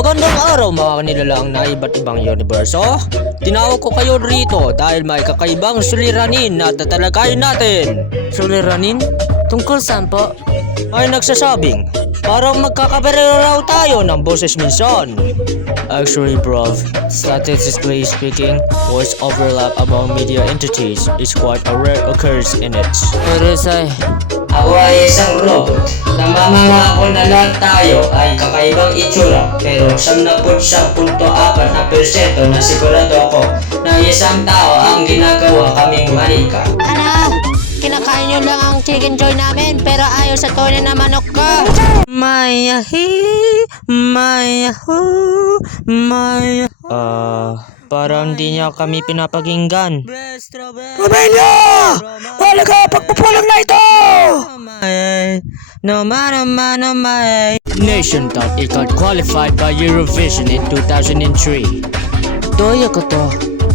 Magandang araw mga kanilalang na iba't ibang universo. Tinawag ko kayo rito dahil may kakaibang suliranin na tatalakayin natin. Suliranin? Tungkol saan po? Ay nagsasabing, parang magkakabarero raw tayo ng boses minsan. Actually, bro, statistically speaking, voice overlap among media entities is quite a rare occurrence in it. Pero ako ay isang robot. Namamangako na lahat tayo ay kakaibang itsura, pero 99.4% na sigurado ako na isang tao ang ginagawa kaming manika. Ano? Kinakain nyo lang ang chicken joy namin pero ayaw sa tono na manok ko. Parang di niya kami pinapakinggan. Romania! Wala ka! Pagpupulang na ito! Nation thought it got qualified by Eurovision in 2003. Toyo ko to.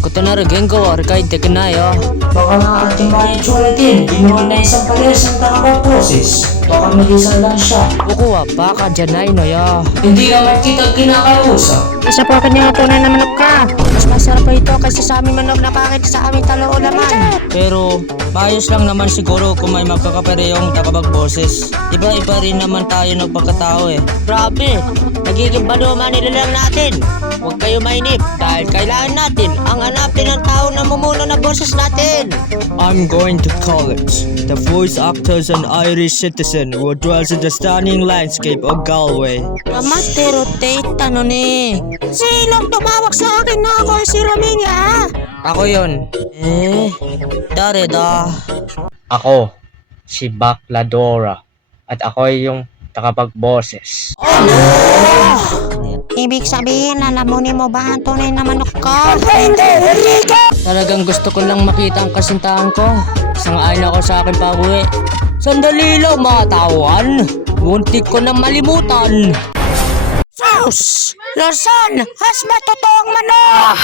Kuto na rin gawa kahit di ka na yo. Baka nga ating mga itsura din. Ginoon na isang pares ng takapag-process. Baka mag-isa lang siya. Bukuha, baka dyan na ino yo. Hindi naman kita kinakausap. Isa po kanya tunay na manok ka. Mas masarap pa ito kaysa sa aming manok na pangit sa aming taloo laman. Pero, maayos lang naman siguro kung may magkakaparehong takapag-boses. Iba-iba rin naman tayo nagpagkatao eh. Grabe! Nagiging banuman nila lang natin. Huwag kayo mainip dahil kailangan natin ang hanapin ng tao na mumuno na boses natin. I'm going to college. The voice actors an Irish citizen who dwells in the stunning landscape of Galway. Masterotate ano ni? Sinong tumawag sa akin na ako si Romania? Ako yun. Dareda. Ako, si Bakladora. At ako ay yung takapagboses. Ibig sabihin, lalamunin mo ba ang tunay na manok ko? Talagang gusto ko lang makita ang kasintahan ko. Sangayon ako sa akin pa-uwi. Sandali lang mga tawan. Muntik ko na malimutan. Sus! Lawson! Has ba totoong manok?